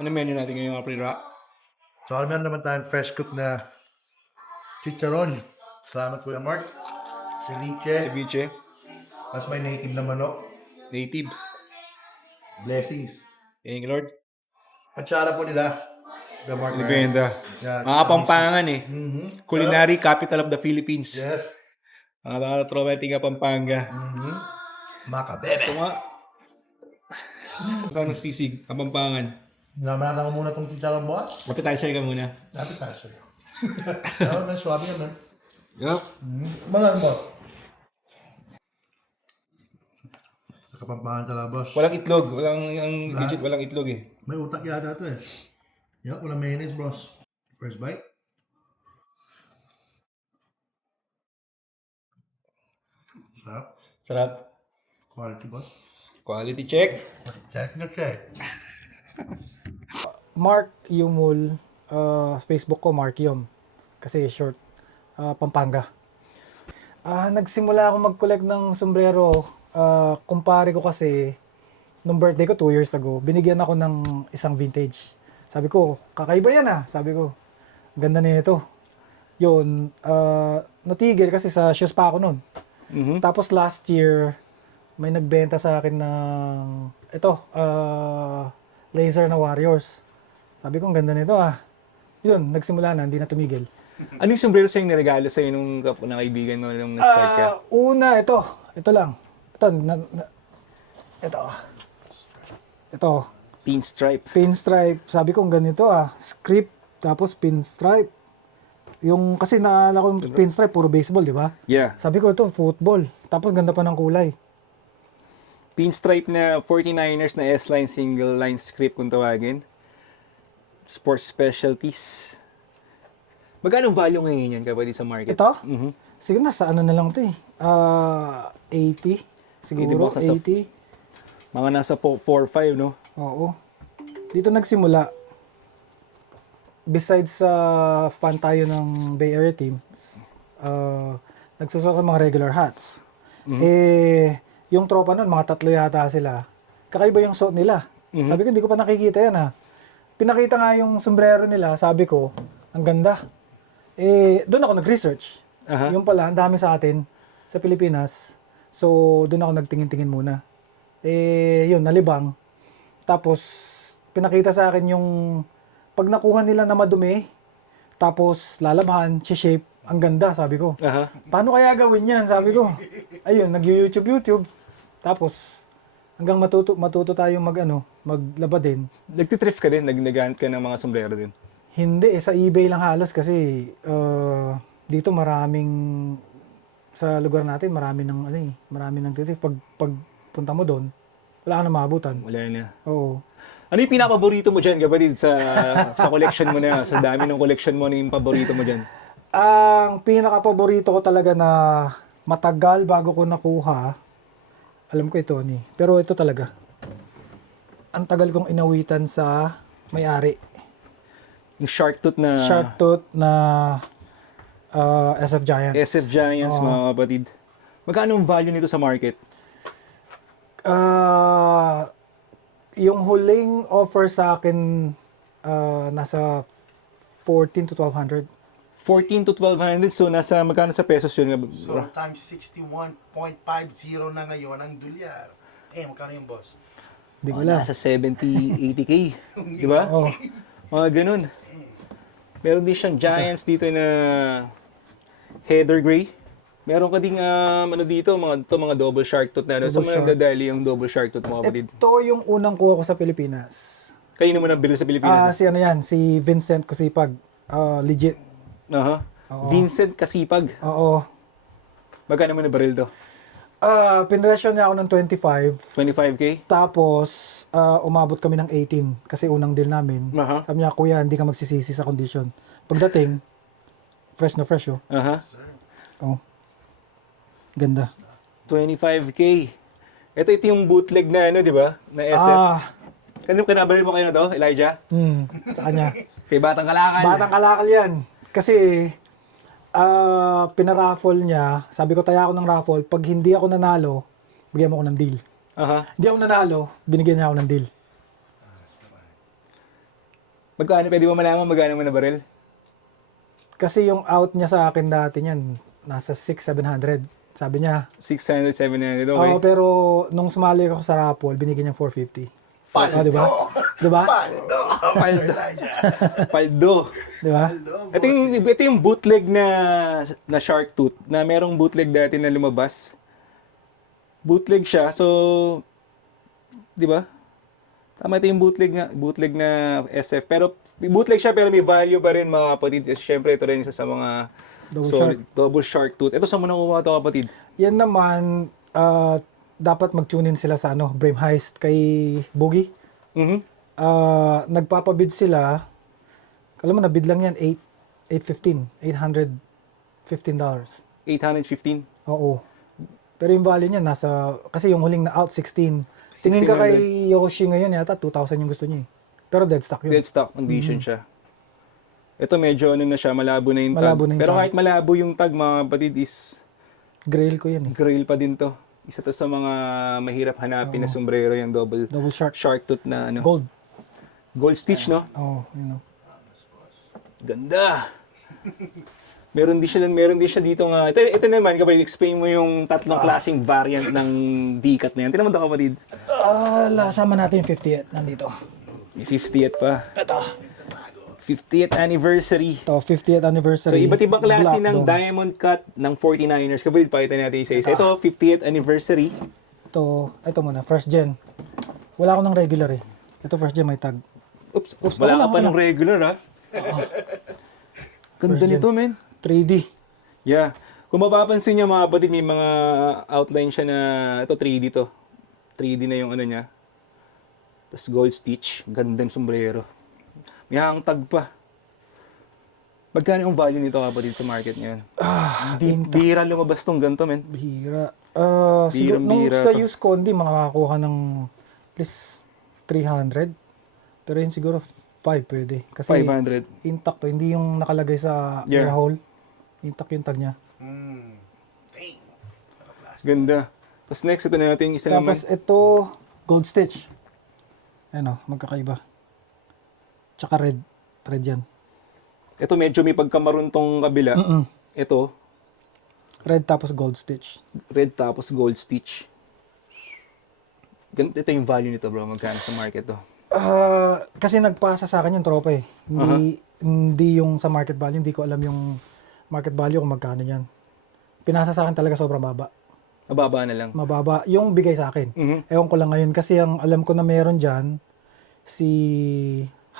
Ano menu natin ngayon mga pre-rock? So, meron naman tayong fresh cook na chicharon. Salamat Kuya Mark. Ceviche. Ceviche. Mas may native na manok. Native. Blessings. Thank you, Lord. Patsara po nila. Kuya Mark. Dependa. Yan. Mga Kapampangan eh. Mhm. Culinary capital of the Philippines. Yes. Mga trometing Kapampangan. Makabebe. Ito nga. Saan nagsisig? Kapampangan. Namanatan ko muna itong chicharon boss. Appetizer ka muna. Dapat tayo sa'yo. Pero may swabe yan, man. Yup. Malang mo. Kapampangan talaga, boss. Walang itlog. Walang itlog eh. May utak yata ito eh. Yup, walang mayonnaise, boss. First bite. Sarap. Sarap. Quality, boss. Quality check. Check na check. Mark Yumul, Facebook ko Mark Yum. Kasi short, Pampanga. Nagsimula ako mag-collect ng sombrero. Kumpare ko kasi, nung birthday ko 2 years ago, binigyan ako ng isang vintage. Sabi ko, kakaiba yan ah. Sabi ko, ganda na ito. Yun, natigil kasi sa shoes pa ako nun. Tapos last year, may nagbenta sa akin ng ito, laser na Warriors. Sabi ko, ang ganda nito ah. Yun, nagsimula na, hindi na tumigil. Ano yung sombrero sa'yo niregalo sa'yo nung kaibigan mo nung nag-start ka? Una, ito. Ito lang. Ito. Ito. Pinstripe. Pinstripe. Sabi ko, ang ganito ah. Script, tapos pinstripe. Yung, kasi naalala ko yung pinstripe, puro baseball, di ba? Yeah. Sabi ko, ito, football. Tapos ganda pa ng kulay. Pinstripe na 49ers na S-line single line script kung tawagin. Sports specialties. Magkano value ngayon yan kapatid sa market? Ito? Siguro nasa ano na lang ito eh. 80. Siguro, 80. Mga nasa 4-5, no? Oo. Dito nagsimula. Besides sa fan tayo ng Bay Area teams, nagsusuot ng mga regular hats. Yung tropa nun, mga 3 yata sila. Kakaiba yung suot nila. Sabi ko, hindi ko pa nakikita yan ha. Pinakita nga yung sombrero nila, sabi ko, ang ganda. Doon ako nag-research. Yung pala, ang dami sa atin, sa Pilipinas. So, doon ako nagtingin-tingin muna. Yun, nalibang. Tapos, pinakita sa akin yung pag nakuha nila na madumi, tapos lalabahan, shape, ang ganda, sabi ko. Paano kaya gawin yan, sabi ko. Ayun, nag-YouTube. Tapos, hanggang matuto tayo maglaba din. Nagtitrift ka din? Naghahanap ka ng mga sombrero din? Hindi, sa eBay lang halos kasi dito sa lugar natin marami ng titif. Pag punta mo doon, wala ka na maabutan. Wala na. Oo. Ano yung pinaka-paborito mo dyan, kapatid, sa collection mo na? Sa dami ng collection mo, ano yung paborito mo dyan? Ang pinaka-paborito ko talaga na matagal bago ko nakuha, alam ko ito ni. Pero ito talaga. Ang tagal kong inawitan sa may-ari. Yung shark tooth na... SF Giants. SF Giants, mga kapatid. Magkano ang value nito sa market? Yung huling offer sa akin, nasa 14 to 1,200. 14 to 1,200. So, nasa magkano sa pesos yun? So, times 61.50 na ngayon ang dolyar. Magkano yung boss? Hindi ko alam. Nasa 70, 80K. Di ba? Oh. Mga ganun. Meron din siyang Giants dito na heather gray. Meron ka ding dito, mga double shark tooth na. So, nagdadali yung double shark tooth mo, kapatid. Ito yung unang kuha ko sa Pilipinas. Kayo naman nabili sa Pilipinas? Si Vincent Kusipag. Legit. Vincent Kasipag. Oo. Magkano naman na baril to? Pinresyo niya ako ng 25. 25K? Tapos, umabot kami ng 18 kasi unang deal namin. Sabi niya, kuya, hindi ka magsisisi sa condition. Pagdating, fresh na fresh, oh. Oh. Ganda. 25K. Ito yung bootleg na di ba? Na SF. Kanino kinabaril mo kayo na to, Elijah? Sa kanya. Kay Batang Kalakal. Batang Kalakal yan. Kasi, pinaraffle niya, sabi ko taya ako ng raffle, pag hindi ako nanalo, bigyan mo ako ng deal. Hindi ako nanalo, binigyan niya ako ng deal. Magkano, pwede mo malaman magkano mo na baril? Kasi yung out niya sa akin dati niyan, nasa 6,700. Sabi niya. 600, 700, okay. Oo, pero nung sumali ako sa raffle, binigyan niya 450. Oh, di ba? Di ba? Paldo. Paldo. Di ba? Ito yung bootleg na Shark Tooth, na merong bootleg dati na lumabas. Bootleg siya, so, di ba? Tama, ito yung bootleg na SF. Pero, bootleg siya, pero may value pa rin, mga kapatid. Siyempre, ito rin isa sa mga double shark tooth. Ito, saan mo nakuha ito, kapatid? Yan naman, dapat mag-tune in sila sa Brame Heist kay Boogie. Mhm. Nagpapabid sila, alam mo, nabid lang yan, $815. $815. Oo. Pero yung value niya kasi yung huling na out, 16. Tingin ka kay Yoshi ngayon, yata 2,000 yung gusto niya eh. Pero dead stock yun. Dead stock condition siya. Ito medyo na siya, malabo na yung Malabo tag. na yung Pero tag. kahit malabo yung tag, mga kapatid, is Grail ko yan eh. grail pa din to. Isa to sa mga mahirap hanapin na sombrero, yung double Shark. tooth na Gold. gold stitch, no? Oo, yun o. Ganda. Meron din siya dito nga. Ito naman, kapatid, explain mo yung tatlong klaseng variant ng D-cut na yan. Tinan mo ito, kapatid. Sama natin yung 50th. Nandito. May 50th pa. Ito. 50th anniversary. Ito, 50th So, anniversary. iba't ibang klase Black ng Dome. diamond cut ng 49ers. Kapatid, pakita natin isa-isa. Ito, 50th anniversary. Ito muna, first gen. Wala ako ng regular eh. Ito first gen may tag. Oops, wala, wala ka pa wala. ng regular, ha? Ganda First gen. nito, men. 3D. Yeah. Kung mapapansin nyo, mga kapatid, may mga outline siya na, ito 3D to. 3D na yung ano niya. Tapos gold stitch. Gandang sombrero. May hangtag pa. Magkano yung value nito, kapatid, sa market ngayon? Bihira lumabas tong ganito, men. Bihira. Siguro, nung Bihira sa to. used con, di makakakuha ng at least 300. Pero yun siguro 5 pwede. Kasi 500. intact to. Hindi yung nakalagay sa Yeah. air hole. Intact yung tag niya. Ganda. Tapos next, ito na natin yung isa naman. Tapos ito, gold stitch. Ano, magkakaiba. Tsaka red. Red yan. Ito medyo may pagkamaruntong kabila. Ito, Red tapos gold stitch. red tapos gold stitch. Ganito, ito yung value nito, bro. Magkano sa market to? Kasi nagpasa sa akin yung tropa eh. Hindi yung sa market value. Hindi ko alam yung market value kung magkano yan. Pinasa sa akin talaga sobrang baba. Mababa na lang. Mababa. Yung bigay sa akin. Ewan ko lang ngayon. Kasi ang alam ko na meron dyan, si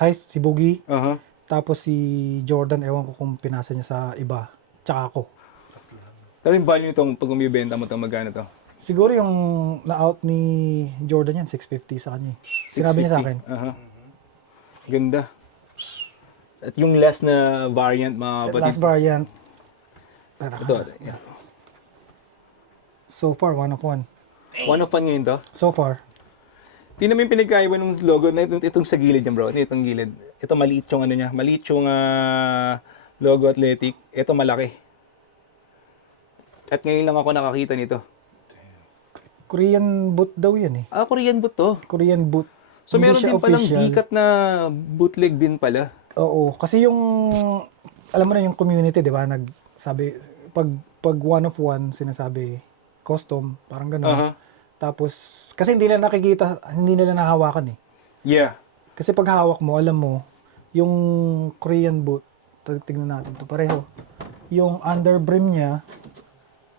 Heist, si Boogie, tapos si Jordan, ewan ko kung pinasa niya sa iba. Tsaka ako. Pero yung value nitong pag umibenta mo ito, magkano to? Siguro yung na-out ni Jordan yan, 650 sa kanya. Sinabi niya sa akin. Ganda. At yung last na variant, mga kapatid. Last variant. Ito. Yeah. So far, one of one. One of one ngayon to. So far. Tingnan mo yung pinagkaiba ng logo na itong sa gilid niya, bro. Itong gilid. Ito maliit yung ano niya. Maliit yung logo athletic. Ito malaki. At ngayon lang ako nakakita nito. Korean boot daw yan eh. Korean boot to. Korean boot. So Hindi meron siya din palang official. D-cut na bootleg din pala. Oo. Kasi yung, alam mo na yung community, di ba? Nagsabi, pag one of one, sinasabi, custom, parang gano'n. Tapos, kasi hindi nila nakikita, hindi nila nahawakan eh. Yeah. Kasi pag hawak mo, alam mo, yung Korean boot, tignan natin to pareho. Yung under brim niya,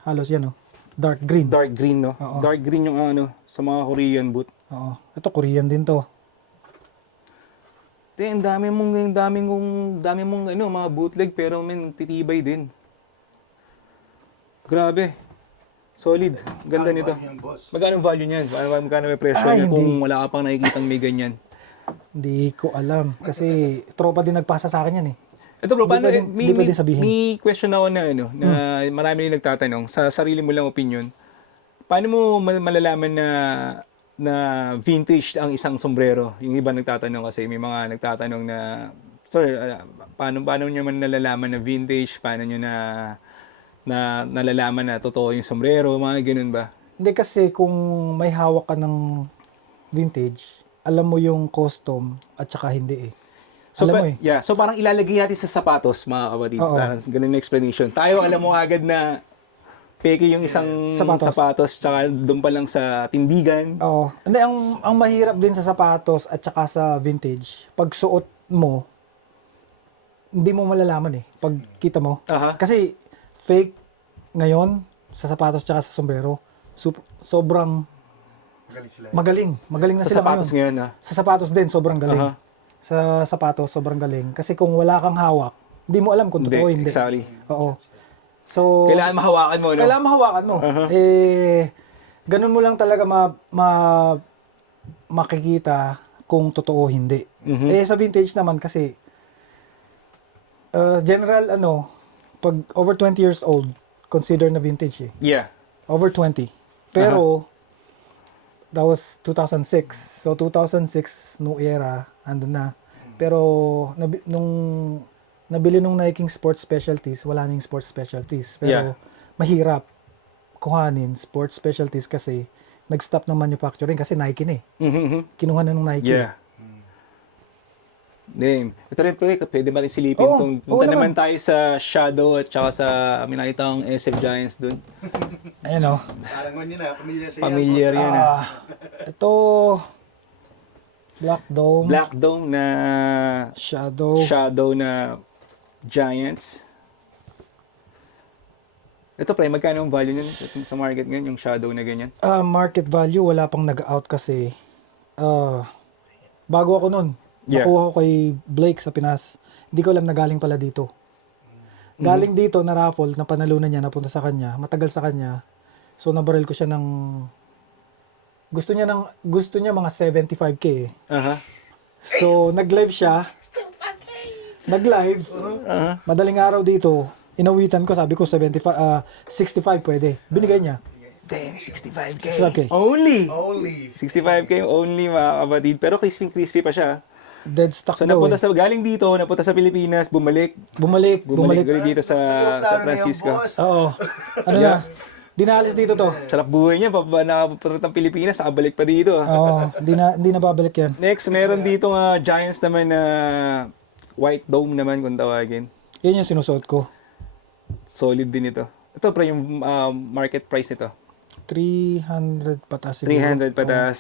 halos yan oh, dark green. Dark green, no? Oo. Dark green yung ano, sa mga Korean boot. Oo. Ito Korean din to. Ang dami mong ano, mga bootleg pero men titibay din. Grabe. Solid. Ganda nito. Magkano ang value niyan? Magkano may presyo niya kung wala ka pang nakikitang may ganyan? Hindi ko alam. Kasi tropa din nagpasa sa akin yan eh. Ito bro, paano, Hindi pwede sabihin. may question ako na ano, na marami rin nagtatanong, sa sarili mo lang opinion, paano mo malalaman na vintage ang isang sombrero? Yung iba nagtatanong kasi, may mga nagtatanong na, sir, paano nyo man nalalaman na vintage? Paano nyo na nalalaman na totoo yung sombrero? Mga ganun ba? Hindi kasi kung may hawak ka ng vintage, alam mo yung custom at saka hindi eh. So, Alam mo eh. Yeah, so parang ilalagay natin sa sapatos, mga kapatid. Oo. Parang ganun na explanation. Tayo, alam mo agad na peke yung isang sapatos tsaka doon pa lang sa tindigan. Oo. Hindi, ang mahirap din sa sapatos at saka sa vintage, pag suot mo, hindi mo malalaman eh. Pag kita mo. Aha. Kasi fake ngayon sa sapatos tsaka sa sombrero, sobrang magaling. Magaling na Sa sila sapatos ngayon, ha? Sa sapatos din, sobrang galing. Aha. Sa sapatos, sobrang galing. Kasi kung wala kang hawak, hindi mo alam kung totoo o hindi. Exactly. Oo. So, Kailangan mahawakan mo, no? kailangan mahawakan mo. Ganun mo lang talaga makikita kung totoo o hindi. Sa vintage naman kasi, general, pag over 20 years old, consider na vintage eh. Yeah. Over 20. Pero, that was 2006. So, 2006, no era, andun na. Pero, nung nabili nung Nike Sports Specialties, wala na yung Sports Specialties. Pero, mahirap kuhanin Sports Specialties kasi nag-stop ng manufacturing kasi Nike na eh. Kinuha na nung Nike. Yeah. Name. Ito rin, pre, pwede ba rin silipin Oo, itong, oo punta naman. naman tayo sa Shadow at saka sa, nakita ang SF Giants dun. Ayan o. Parang yun na, pamilya siya. Familiar yan, ha? Ito, Black Dome, Black Dome na Shadow. na Giants. Ito, pre, magkano ang value nun sa market ngayon, yung Shadow na ganyan? Market value, wala pang nag-out kasi bago ako nun. Yeah. Nakuha ko kay Blake sa Pinas. Hindi ko alam na galing pala dito. Galing dito na raffle, na panalunan niya, napunta sa kanya, matagal sa kanya. So nabaril ko siya ng gusto niya mga 75k eh. Aha. So nag-live siya. Nag-live. Madaling araw dito. Inawitan ko, sabi ko 65 pwede. Binigay niya. Damn, 65k. 65k. Only! Only. 65k only, mga kapatid. Pero crispy pa siya. Dead stock So daw napunta eh. galing dito, napunta sa Pilipinas, bumalik Bumalik. ulit dito sa Francisco. Oo. Ano na? Dinalis dito to. Sarap buhay niya, nakapunta ng Pilipinas, nakabalik pa dito. Oo. Hindi na babalik yan. Next, meron dito nga Giants naman na White Dome naman kung tawagin. Yan yung sinusuot ko. Solid din ito. Ito pre, yung market price nito. 300 patas siguro. 300 patas.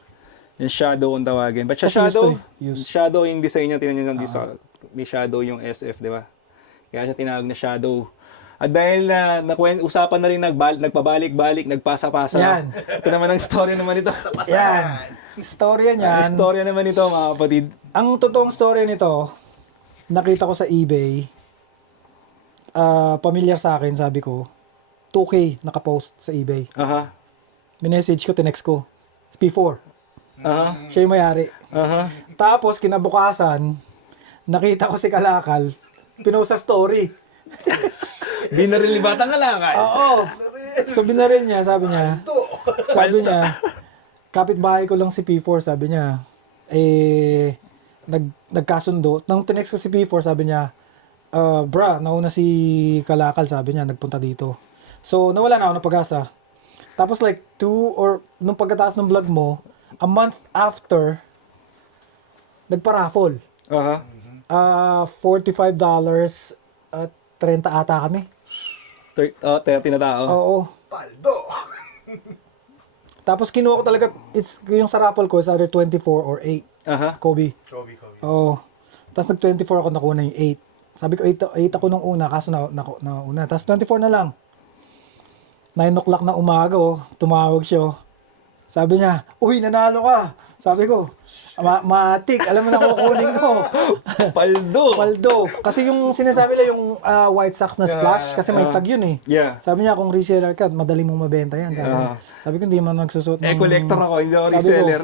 350. Yung Shadow kung tawagin. But siya Kasi Shadow, used. Shadow yung design niya, tinan nyo lang dito. May Shadow yung SF, di ba? Kaya siya tinawag na Shadow. At dahil usapan na rin nagpabalik-balik, nagpasa-pasa. Yan. Ito naman ang story naman ito. Yan. Istorya niyan. Istorya naman ito, mga kapatid. Ang totoong story nito, nakita ko sa eBay. Pamilyar sa akin, sabi ko, 2K nakapost sa eBay. Aha. Minessage ko, tinext ko. P4. Aha. Siya yung may-ari. Aha. Tapos, kinabukasan, nakita ko si Kalakal, pinost sa story. Binaril ni Batang Kalakal. Oo. So, binaril niya, sabi niya, kapitbahay ko lang si P4, sabi niya, nagkasundo. Nung tinext ko si P4, sabi niya, bra, nauna si Kalakal, sabi niya, nagpunta dito. So, nawala na ako ng pag-asa. Tapos like, nung pagkataas ng vlog mo, a month after, nagpa-raffle. Aha. $45 at 30 ata kami. 30 na tao. Oo. Paldo. Tapos kinuha ko talaga, yung sa raffle ko is either 24 or 8. Aha. Kobe. Kobe. Oo. Tapos nag-24 ako, nakuha na yung 8. Sabi ko, 8 ako nung una, kaso nauna. Tapos 24 na lang. 9 o'clock na umaga, tumawag siya. Sabi niya, uy, nanalo ka. Sabi ko, matik, alam mo na kukunin ko. Paldo. Kasi yung sinasabi lang yung White Sox na splash, kasi may tag yun eh. Yeah. Sabi niya, kung reseller ka, madali mong mabenta yan. Sabi ko, hindi man nagsusot ng... Collector ako, hindi ako Sabi ko, reseller.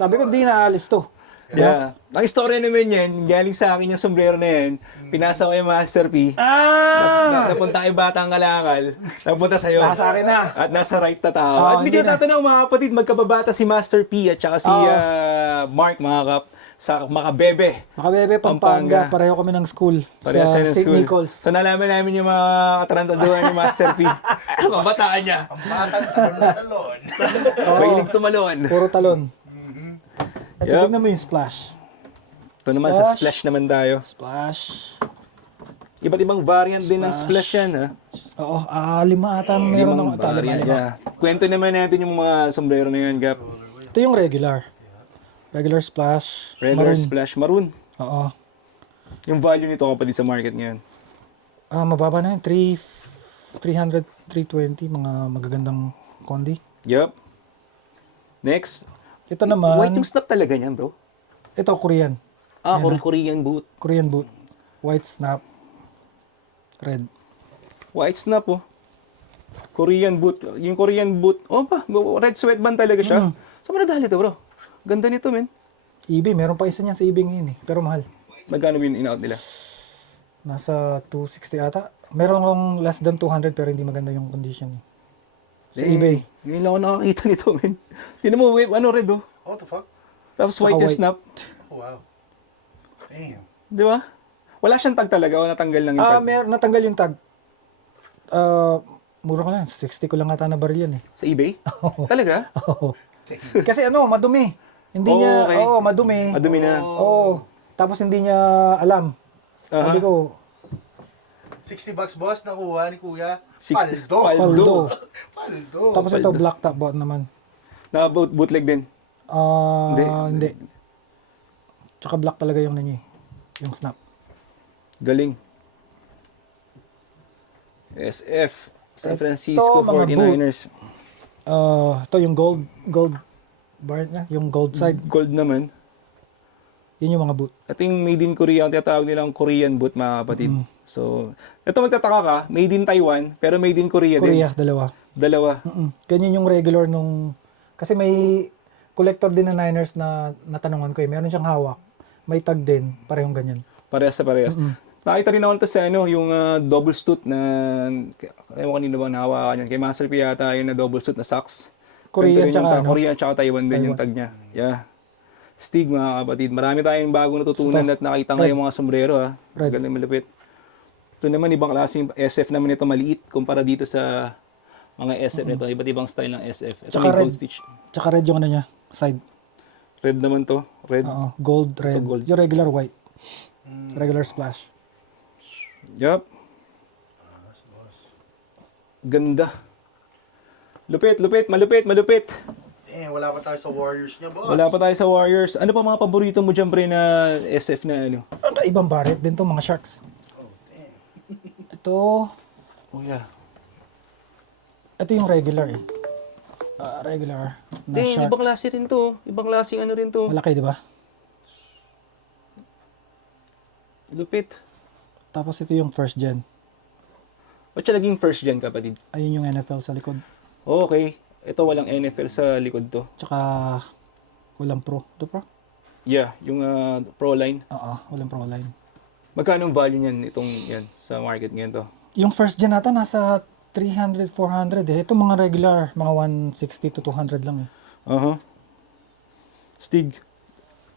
Sabi ko, hindi naalis to. Yeah. Ang istorya naman yan, galing sa akin yung sombrero na yan, pinasa ko yung Master P. Napunta kay Batang Kalakal, napunta sa'yo. Nasa akin na. At nasa right na tao. At hindi bigyan na. natin ng mga kapatid, magkababata si Master P at saka si Mark, mga kap, sa Makabebe. Makabebe, Pampanga. Pareho kami ng school. Pareho sa siya ng St. school. Nichols. So nalaman namin yung mga katarantaduhan ni Master P. Kabataan niya. Talon. Mahilig tumalon. Puro talon. At Yup. tignan mo yung splash. Ito naman sa splash naman tayo. Splash. Iba't ibang variant din ng splash yan, ha? Oo, 5 ata meron Limang ako. variant, yeah. Kwento naman natin yung mga sombrero na yan, Gap. Ito yung regular. Regular splash. Regular maroon. splash, maroon. Oo. Yung value nito kapatid sa market ngayon. Mababa na yun. 300, 320. Mga magagandang kondi. Yup. Next. Ito naman. White yung snap talaga niyan, bro. Ito, Korean. Korean boot. Korean boot. White snap. Red. White snap, oh. Korean boot. Yung Korean boot. Oh, pa. Red sweatband talaga siya. Saan mo nadali to, bro? Ganda nito, men. eBay. Meron pa isa niyan sa eBay ngayon eh. Pero mahal. Magkano yung in-out nila? Nasa 260 ata. Meron akong less than 200 pero hindi maganda yung condition eh. Sa eBay. Ngayon lang ako nakakita nito, men. Tinan mo, wait, ano red, oh. What the fuck? Tapos Tsaka white yung white. snap. Oh, wow. Damn. Di ba? Wala siyang tag talaga o natanggal lang yung tag. Natanggal yung tag. Mura ko lang. 60 ko lang ata na baril yan eh. Sa eBay? Talaga? Oo. Kasi madumi. Hindi niya, okay. madumi. Madumi na. Oo. Tapos hindi niya alam. Sabi ko, $60 boss nakuha ni Kuya. 60. Paldo. paldo. Paldo. Tapos ito, black top bot naman. Bootleg din. Hindi. Tsaka black talaga yung ninyo eh. Yung snap. Galing. SF. San Francisco mga 49ers. Ito yung gold bar niya, yung gold side. Gold naman. Yun yung mga boot. Ito yung made in Korea. Ang tinatawag nilang Korean boot, mga kapatid. So, ito magtataka ka. Made in Taiwan, pero made in Korea, din. Korea, dalawa. Ganyan yung regular nung... Kasi may collector din na Niners na natanungan ko eh. Meron siyang hawak. May tag din. Parehong ganyan. Parehas sa parehas. Nakita rin ako ito sa yung double stoot na... Ewan kanino bang nahawakan yan. Kay Master P yata yung na double stoot na socks. Korean tsaka Korean tsaka Taiwan din yung tag niya. Yeah. Stig, mga kapatid. Marami tayong bagong natutunan at nakita ngayong mga sombrero, ha. Red. Galing malupit. Ito naman, ibang klaseng SF naman ito maliit kumpara dito sa mga SF nito. Iba't ibang style ng SF. Ito Tsaka may red. gold stitch. Tsaka red yung ano niya, side. Red naman to. Red. Oo, gold, red. gold. Yung regular white. Regular splash. Yup. Ganda. Lupit, malupit. Wala pa tayo sa Warriors niya, boss. Wala pa tayo sa Warriors. Ano pa mga paborito mo dyan, pre, na SF na ano? Ibang barret din to, mga sharks. Oh, damn. Ito, Oh, yeah. ito yung regular eh. Regular na Hindi, shark. ibang klase rin to. Ibang klaseng ano rin to. Malaki, di ba? Lupit. Tapos ito yung first gen. Ba't siya naging first gen, kapatid? Ayun yung NFL sa likod. Okay. Ito walang NFL sa likod to. Tsaka walang pro. Ito pro? Yeah, yung Pro line. Walang pro line. Magkano ang value niyan itong yan sa market ngayon to? Yung first gen nata nasa 300, 400 eh. Ito mga regular, mga 160 to 200 lang eh. Stig.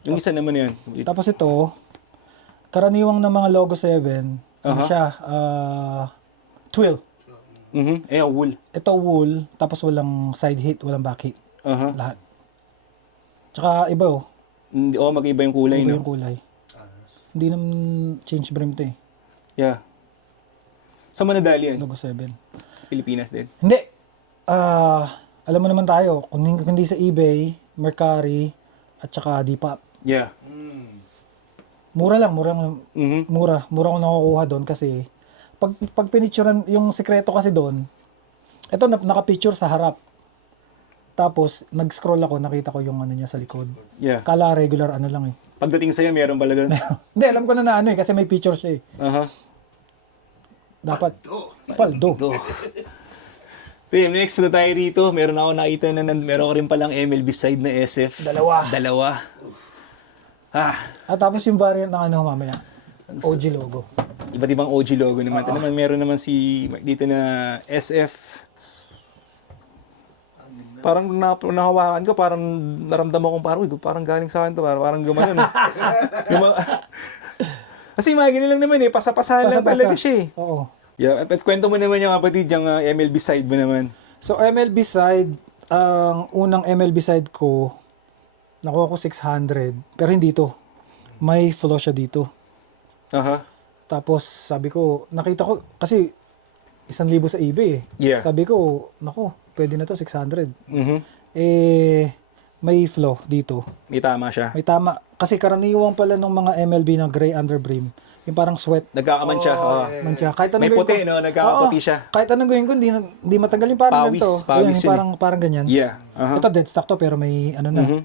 Yung isa naman yan. Tapos ito, karaniwang na mga logo 7, ano siya, twill. Wool. Ito wool, tapos walang side hit, walang back hit. Lahat. Tsaka iba Mag-iba yung kulay, iba no? yung kulay. Hindi naman change brim to eh. Yeah. Saan mo nadali yan? Logo 7. Pilipinas din. Hindi. Alam mo naman tayo, kung hindi sa eBay, Mercari, at saka Depop. Yeah. Mura lang. Mura ko nakukuha doon kasi pag pinicturean, yung sekreto kasi doon, ito naka-picture sa harap. Tapos, nag-scroll ako, nakita ko yung ano niya sa likod. Yeah. Kala regular ano lang eh. Pagdating sa'yo, meron pala doon. Hindi, alam ko na ano eh, kasi may picture siya eh. Dapat, paldo. Team, next punta tayo rito. Meron ako nakita na meron ka rin palang MLB side na SF. Dalawa. Tapos yung variant ng ano mamaya, OG logo. Iba't ibang OG logo naman. Ito naman, meron naman si dito na SF. Parang nahawakan ko, parang naramdaman ko, parang galing sa akin to. Parang gumanon. Kasi mga ganun lang naman eh. Pasapasahan lang talaga siya eh. Oo. Yeah, at kwento mo naman yung kapatid, yung MLB side mo naman. So, MLB side, ang unang MLB side ko, nakuha ko 600, pero hindi to. may flow siya dito. Aha. Tapos sabi ko, nakita ko, kasi 1,000 sa eBay eh. Yeah. Sabi ko, naku, pwede na to 600. Mhm. May flow dito. May tama siya. May tama. Kasi karaniwang pala ng mga MLB na gray underbrim, yung parang sweat. Nagkakaman siya. Mancha. Kahit May anong puti, gawin ko, no? Nagkakaputi Oo, siya. kahit anong gawin ko, hindi matagal yung parang Pawis, ganito. pawis Ayun, yun eh. parang ganyan. Yeah. Aha. Ito dead stock to, pero may ano na, Mhm.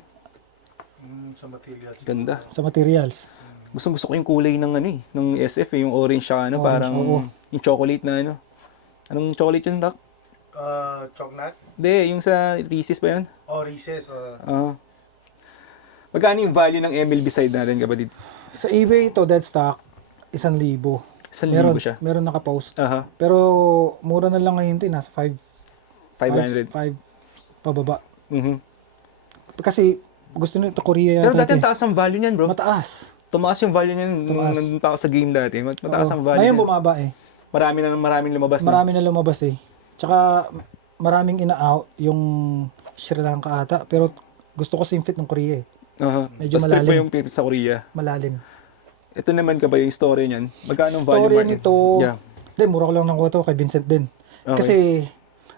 Sa materials. Ganda. sa materials. Gusto ko yung kulay ng ano eh, ng SF eh, yung orange siya ano, Orange, parang oo. yung chocolate na ano. Anong chocolate yun, Doc? Chocolate? Hindi, yung sa Reese's ba yun? O Reese's. Magkano yung value ng MLB side natin, kapatid? Sa eBay ito, dead stock, 1,000. 1,000 siya. Meron nakapost. Aha. Pero mura na lang ngayon din, nasa 500. 5 pababa. Mhm. Kasi gusto nito Korea Pero yata. dati ang taas ang value niyan, bro. Mataas. Tumaas yung value niyan nung Tumaas. nandun pa ako sa game dati. Mataas Oo. ang value Ngayon niyan. bumaba eh. Maraming lumabas na. Marami na lumabas eh. Tsaka maraming ina-out yung Sri Lanka ata. Pero gusto ko sim fit ng Korea eh. Aha. Medyo Mas trip malalim. pa yung pipit sa Korea. Malalim. Ito naman ka ba yung story niyan? Magkano ang value Story niyan? nito, Yeah. hindi, mura ko lang nakuha to kay Vincent din. Okay. Kasi,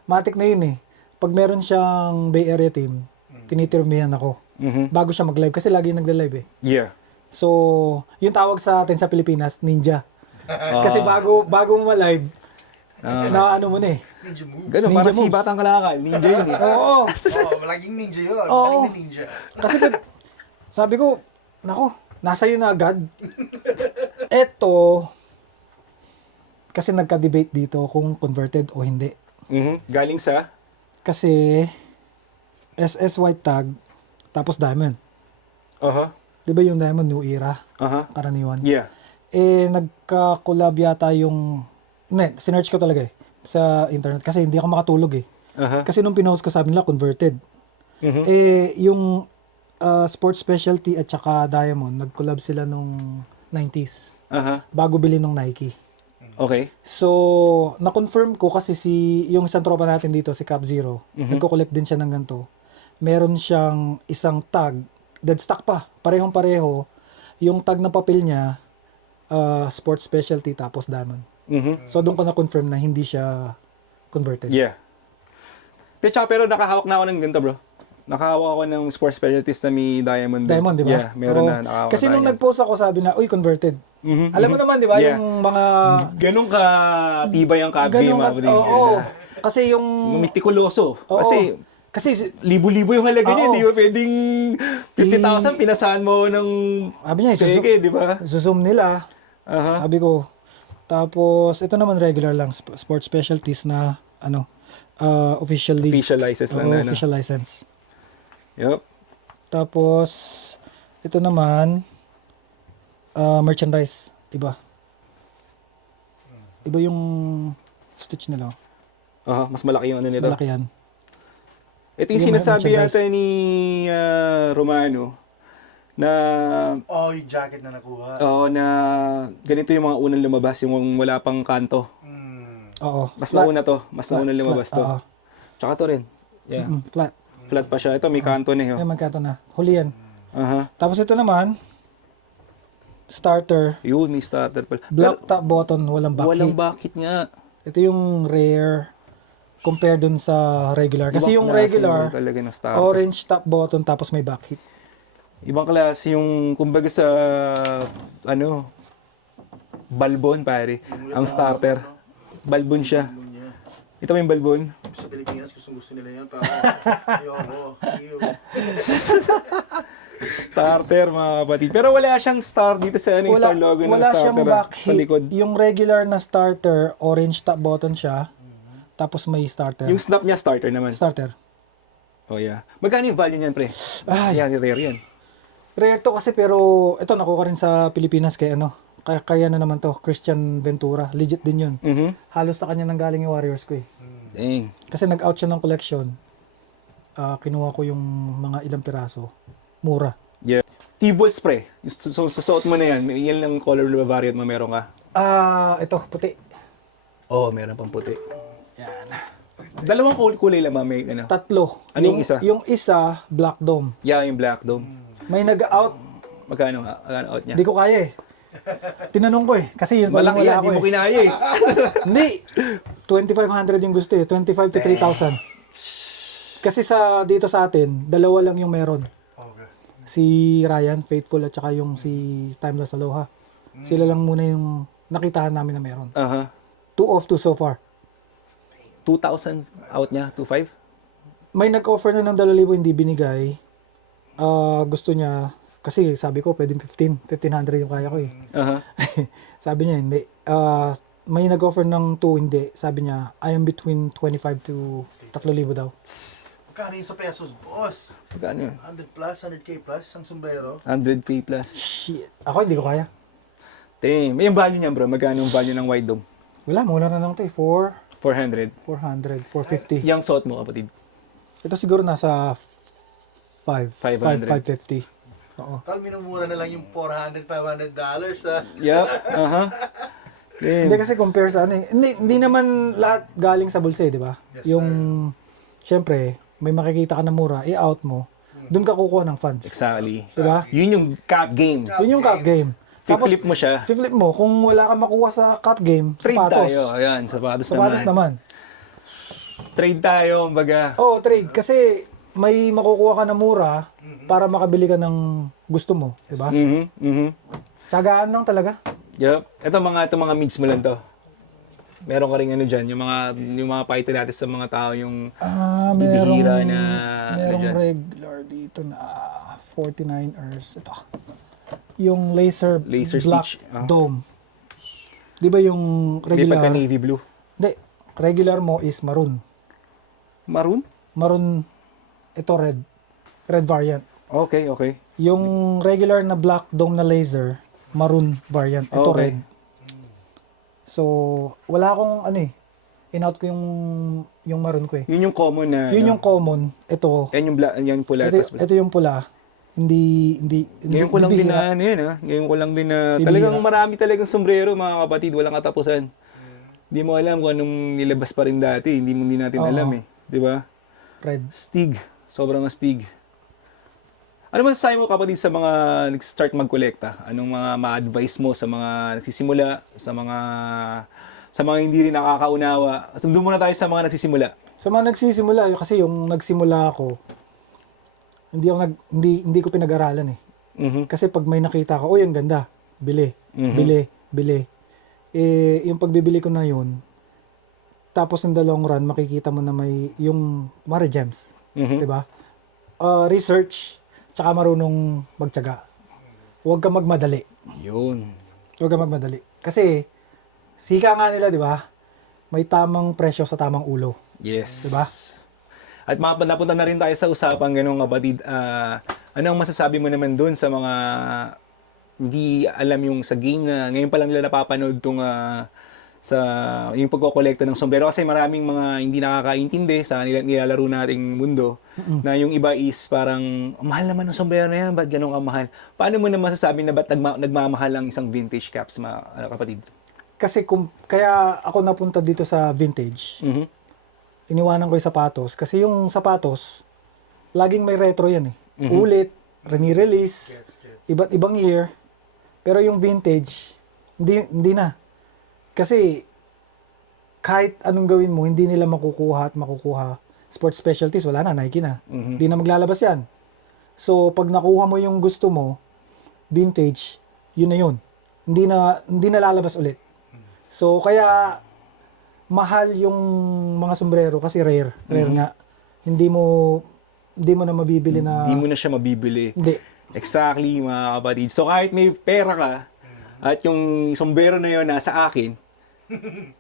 matik na yun eh. Pag meron siyang Bay Area team, tinitirmihan ako. Mhm. Bago siya mag-live, kasi lagi nagla-live eh. Yeah. So, yung tawag sa atin sa Pilipinas, ninja. Kasi bago mo ma-live, na ano mo na eh. Ninja move. Ganun, Ninja parang si moves. Batang Kalakal. Ninja yun eh. Oo. Malaging ninja yun. Oo. Magaling na ninja. Kasi sabi ko, nako, nasa iyo na agad. Eto, kasi nagka-debate dito kung converted o hindi. Mhm. Galing sa? Kasi, SS white tag, tapos diamond. Aha. Di ba yung diamond new era? Aha. Karaniwan. Yeah. Nagka-collab yata yung, sinearch ko talaga eh, sa internet kasi hindi ako makatulog eh. Aha. Kasi nung pinost ko sabi nila, converted. Mhm. Yung sports specialty at saka diamond, nag-collab sila nung 90s. Aha. Bago bilhin ng Nike. Okay. So, na-confirm ko kasi yung isang tropa natin dito, si Cap Zero, nagko-collect din siya ng ganito. Meron siyang isang tag, dead stock pa, parehong-pareho. Yung tag na papel niya, sports specialty tapos diamond. Mhm. So, doon ko na-confirm na hindi siya converted. Yeah. Pero nakahawak na ako ng ganito, bro. Nakahawak ako ng sports specialties na may diamond din. Diamond, di ba? Yeah, meron Oo. na nakahawak Kasi na nung yun. nag-post ako, sabi na, uy, converted. Mhm, Alam mo mhm. naman, di ba, Yeah. yung mga... Ganun ka tibay ang kabsi, Ganun mga ka, buding. oo. Kasi yung... Mitikuloso. Oo. Kasi libo-libo yung halaga niya, Oo. di ba pwedeng 50,000 pinasahan mo ng sabi niya, peke, di ba? zoom nila. Aha. Sabi ko. Tapos, ito naman regular lang, sports specialties na, official league. Official license lang Oo, na, ano. official license. Yup. Tapos, ito naman, merchandise. Iba. Iba yung stitch nila. Aha, mas malaki yung ano Mas nito. malaki yan. Ito yung Yung sinasabi merchandise. yata ni Romano na Yung jacket na nakuha. oo, na ganito yung mga unang lumabas, yung wala pang kanto. Oo. Mas Flat. nauna to, mas nauna lumabas to. Oo. Tsaka to rin. Yeah. Flat. Flat pa siya. Ito may kanto na Ay, yun. magkato na. Huli yan. Aha. Tapos ito naman, starter, Yun, may starter pala. black top button, walang Pero walang backheat. bakit nga. Ito yung rare compare dun sa regular. Kasi Ibang yung klase regular, naman talaga ng starter. orange top button tapos may backheat. Ibang klase yung, kumbaga sa, balbon pare. Ang starter. Balbon siya. Ito may balbon. Sa Pilipinas, gusto nila yan. Para, ayoko. Starter, mga kapatid. Pero wala siyang star dito sa yung star logo ng wala starter siyang sa backheat. likod. Yung regular na starter, orange top button siya. Tapos may starter. Yung snap niya, starter naman. Starter. Oh, yeah. Magkano yung value niyan, pre? Ay, Yan, rare yan. rare to kasi pero ito nakuha rin sa Pilipinas kay kaya na naman to, Christian Ventura. Legit din yun. Mhm. Halos sa kanya nang galing yung Warriors ko eh. Dang. Kasi nag-out siya ng collection. Kinuha ko yung mga ilang piraso. Mura. Yeah. T-Volts, pre. So, susuot mo na yan. Yan lang color na variant mo meron ka. Ito, puti. Oo, meron pang puti. Yan. Dalawang kulay lang ba may ano? Tatlo. Ano yung isa? Yung isa, Black Dome. Yeah, yung Black Dome. May nag-out Magkano out niya? Hindi ko kaya eh. Tinanong ko eh. Kasi yun palang Malaki wala yan, ako hindi mo eh. kinaya eh. Hindi. 2,500 yung gusto eh. 25 to 3,000. Kasi dito sa atin, dalawa lang yung meron. Okay. Si Ryan, Faithful, at saka yung si Timeless Aloha. Sila lang muna yung nakitahan namin na meron. 2 of 2 so far. 2,000 out niya, 2,500? May nag-offer na ng 2,000 hindi binigay. Gusto niya, kasi sabi ko, pwedeng 1,500 yung kaya ko eh. Sabi niya, hindi. May nag-offer ng 2, hindi. Sabi niya, I am between 25 to 3,000 daw. Magkano yun sa pesos, boss? Magkano yun? 100 plus, 100k plus, ang sombrero. 100k plus. Shit. Ako, hindi ko kaya. Damn. Yung value niya bro, magkano yung value ng wide dome? Wala, mura na lang ito eh. 400. 400, 450. Yung suot mo kapatid? Ito siguro nasa 500. 550. Oo. Tal, minumura na lang yung $400, $500 ha. Yup. Damn. Hindi kasi compare sa ano eh. Hindi naman lahat galing sa bulsa eh, di ba? Yes, Yung, syempre, may makikita ka na mura, i-out mo, doon ka kukuha ng funds. Exactly. Di ba? Yun yung cap game. Yun yung cup game. Flip mo siya. Flip mo, kung wala ka makuha sa cup game, Trade sapatos. tayo. Ayan, sapatos Sapatos naman. naman. Trade tayo, baga. Oo, trade. Kasi may makukuha ka na mura para makabili ka ng gusto mo. Di ba? Tsagaan lang talaga. Yup. Ito mga mids mo lang to. Meron ka rin ano dyan, yung mga paito natin sa mga tao, yung bibihira na merong dyan. regular dito na 49ers. Ito. Yung laser black stitch. dome. Di ba yung Hindi regular? pagka navy blue. Hindi. Regular mo is maroon. Maroon? Maroon, ito red. Red variant. Okay. Yung regular na black dome na laser, maroon variant. Ito Okay. red. So, wala akong ano eh. In-out ko yung maroon ko eh. Yun yung common na. Yun yung common. Ito. Yan yung black, yan pula. Ito yung pula. Hindi Ngayon ko lang din bihira. na, ano yun ha? Ngayon ko lang din na, Bibihira. talagang marami talagang sombrero mga kapatid, walang katapusan. Hindi mo alam kung anong nilabas pa rin dati, hindi natin Oo. alam eh. Di ba? Red. Stig. Sobrang astig. Ano man sabi mo kapatid sa mga nag-start mag-kolekta? Anong mga ma-advise mo sa mga nagsisimula, sa mga hindi rin nakakaunawa? So, doon muna tayo sa mga nagsisimula. Sa mga nagsisimula, kasi yung nagsimula ako, hindi ko pinag-aralan eh. Kasi pag may nakita ka, ang ganda, bili. Eh, yung pagbibili ko na yun, tapos in the long run, makikita mo na may yung Mare Gems. Diba? Research, tsaka marunong magtyaga. Huwag ka magmadali. Yun. Huwag ka magmadali. Kasi, sika nga nila, di ba? May tamang presyo sa tamang ulo. Yes. Diba? At napunta na rin tayo sa usapang ganong kapatid. Anong masasabi mo naman dun sa mga hindi alam yung sa game na ngayon pa lang nila napapanood tong sa yung pagkokolekta ng sombrero kasi maraming mga hindi nakakaintindi sa nilalaro nating mundo na yung iba is parang mahal naman ng sombrero na yan, ba't ganun ang mahal? Paano mo naman masasabi na ba't nagmamahal ang isang vintage caps mga kapatid? Kasi kaya ako napunta dito sa vintage, iniwanan ko yung sapatos. Kasi yung sapatos, laging may retro yan eh. Ulit, re-release, iba't ibang year. Pero yung vintage, hindi na. Kasi kahit anong gawin mo, hindi nila makukuha. Sports specialties, wala na, Nike na. Hindi na maglalabas yan. So, pag nakuha mo yung gusto mo, vintage, yun na yun. Hindi na lalabas ulit. So, kaya mahal yung mga sombrero kasi rare nga. Hindi mo na mabibili na... Hindi mo na siya mabibili. Hindi. Exactly, mga kapatid. So, kahit may pera ka, at yung sombrero na yun nasa akin,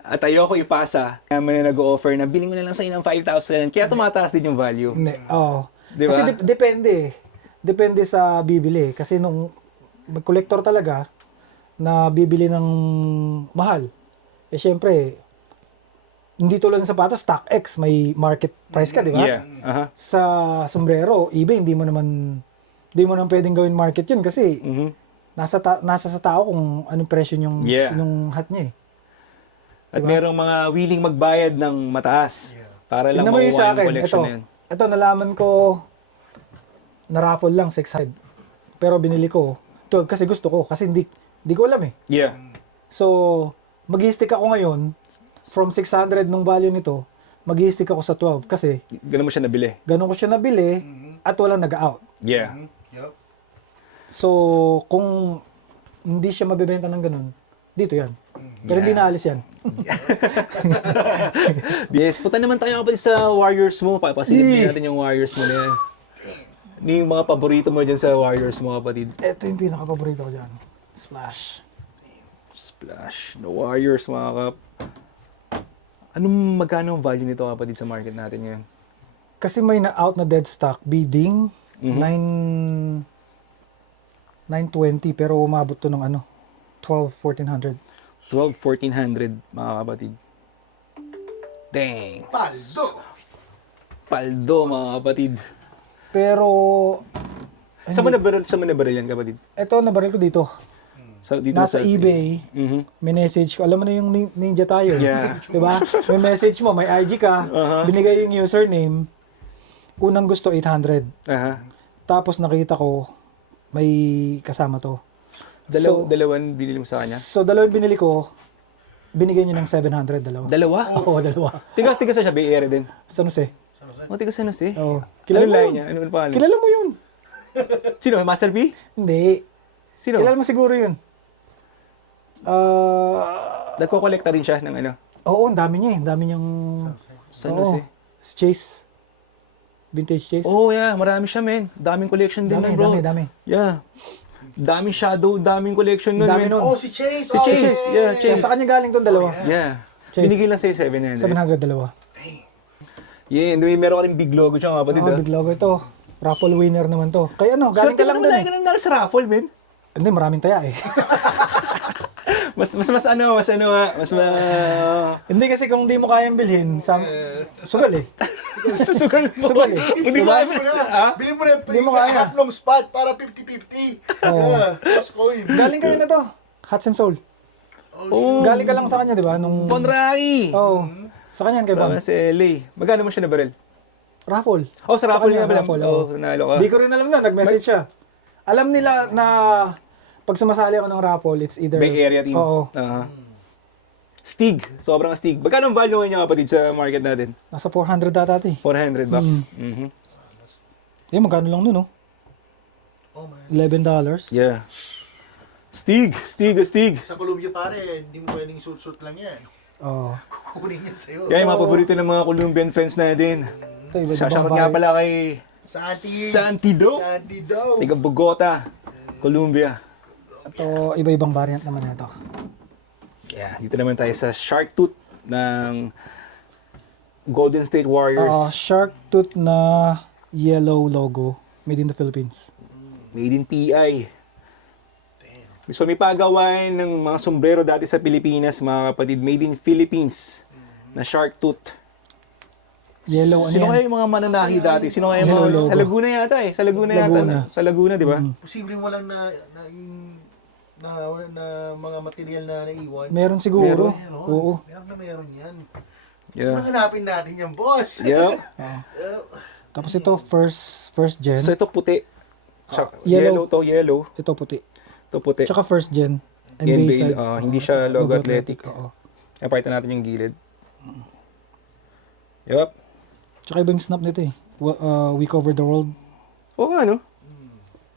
at ayoko ipasa, kaya man na nag-o-offer na biling mo na lang sa'yo ng 5,000, kaya tumataas din yung value. Hindi. Oo. Diba? Kasi depende. Depende sa bibili. Kasi nung collector talaga, na bibili ng mahal. Eh, syempre, hindi tulad ng sapatos, StockX, may market price ka, di ba? Yeah. Sa sombrero, eBay, hindi mo naman pwedeng gawin market yun kasi nasa sa tao kung anong presyo yung hat niya eh. At merong mga willing magbayad ng mataas para lang Tingnan mo yung makuha sa yung akin. collection na yun. Ito, nalaman ko, na-raffle lang, 600. Pero binili ko, 12 kasi gusto ko. Kasi hindi ko alam eh. Yeah. So, mag-stick ako ngayon from 600 nung value nito, mag-stick ako sa 12 kasi Ganun mo siya nabili. ganun ko siya nabili at walang nag-out. Yeah. Yup. So, kung hindi siya mabebenta ng ganun, dito yan. Pero hindi naalis yan. Yes, punta naman tayo kapatid sa Warriors mo. Papasilipin natin yung Warriors mo na yan. Ano yung mga paborito mo dyan sa Warriors mo, kapatid? Ito yung pinaka-paborito ko dyan. Splash. Splash. The Warriors, mga kap. Magkano ang value nito, kapatid, sa market natin ngayon? Kasi may na-out na dead stock bidding, 920 pero umabot to ng 12-1400. 12,000-14,000, mga kapatid. Dang! Paldo! Paldo, mga kapatid. Pero, Saan mo nabaril yan, kapatid? ito nabaril ko dito. Dito Nasa eBay, Mhm. may message ko. Alam mo na yung ninja tayo. Yeah. Diba? May message mo, may IG ka, binigay yung username, unang gusto 800. Aha. Tapos nakita ko, may kasama to. Dalawan binili mo sa kanya? So, dalawang binili ko, binigay niya ng 700, dalawa. Dalawa? Oo, dalawa. Tigas sa siya, Bay Area din. San Jose. Tigas sa Jose. Oo. Anong mo line yun? niya? Anong pangalan? Kilala mo yun. Sino? Master B? Hindi. Sino? Kilala mo siguro yun. Nagko-collecta rin siya ng ano? Oo, ang dami niya eh. Ang dami niyang... San Oo. Jose? Chase. Vintage Chase. Oh, yeah. Marami siya, men. Daming collection din, Dami, bro. dami. Yeah. Daming shadow, daming collection nun, Dami men. nun. Oh, si Chase! Si Chase. Yeah, Kaya Chase. sa kanya galing tong dalawa. Yeah. Chase. Binigay lang sa'yo 700. 700, dalawa. Yeah, and meron ka rin big logo siya, kapatid. Oo, big logo ito. Raffle winner naman to. Kaya galing ka lang dun eh. Ka lang sa raffle, men. Hindi, maraming taya eh. Mas Hindi kasi kung di mo kayang bilhin, sugal eh. susugal mo. Sugal eh. Hindi mo Diba? kaya Bili mo na Di mo kaya. half-long spot para 50-50. Yeah, plus coin. Galing kayo na to. Hats and Soul. Oh, Galing ka lang sa kanya, di ba? Nung... Bonrai. Oo. Sa kanya yan kay Bon. Tama sa LA. Magkano mo siya nabaril? Raffle. Oh, sa raffle kanya, nga pala. raffle, Oh, oo. nanalo ka. Di ko rin alam na, nag-message siya. Alam nila na pag sumasali ako ng raffle, it's either... Bay Area team. Oo. Stig. Sobrang Stig. Magkano ang value niya, kapatid, sa market natin? Nasa 400 data ito eh. $400 bucks. Mhm. Eh, magkano lang nun, no? Oh, man. $11. Yeah. Stig. Sa Columbia pare, hindi mo pwedeng suit-suit lang yan. Oo. Kukunin yan sa'yo. Yan yung mga paborito ng mga Colombian friends natin. Ito, iba-ibang Shoutout nga pala kay Santido. Santido. Tiga Bogota, Colombia. Ito, iba-ibang variant naman na ito. Yeah, dito naman tayo sa Shark Tooth ng Golden State Warriors. Shark Tooth na yellow logo, made in the Philippines. Made in PI. So may pagawain ng mga sombrero dati sa Pilipinas, mga kapatid, made in Philippines na Shark Tooth. Yellow, ano Sino yan? kaya yung mga mananahi dati? Sino kaya yung Yellow mga... logo. Sa Laguna yata eh. Sa Laguna yata. Laguna. Sa Laguna, di ba? Posibleng walang na mga material na naiwan. Meron siguro. Meron. Oo. Meron yan. Yeah. Hanapin natin yan, boss. Yeah. Tapos ito, first gen. So ito puti. Tsaka, Yellow. yellow. Ito puti. Ito puti. Tsaka first gen. NBA, side. hindi siya logo athletic. Oo. Napakita natin yung gilid. Yup. Tsaka iba yung snap nito eh. We cover the world. Oo nga, no?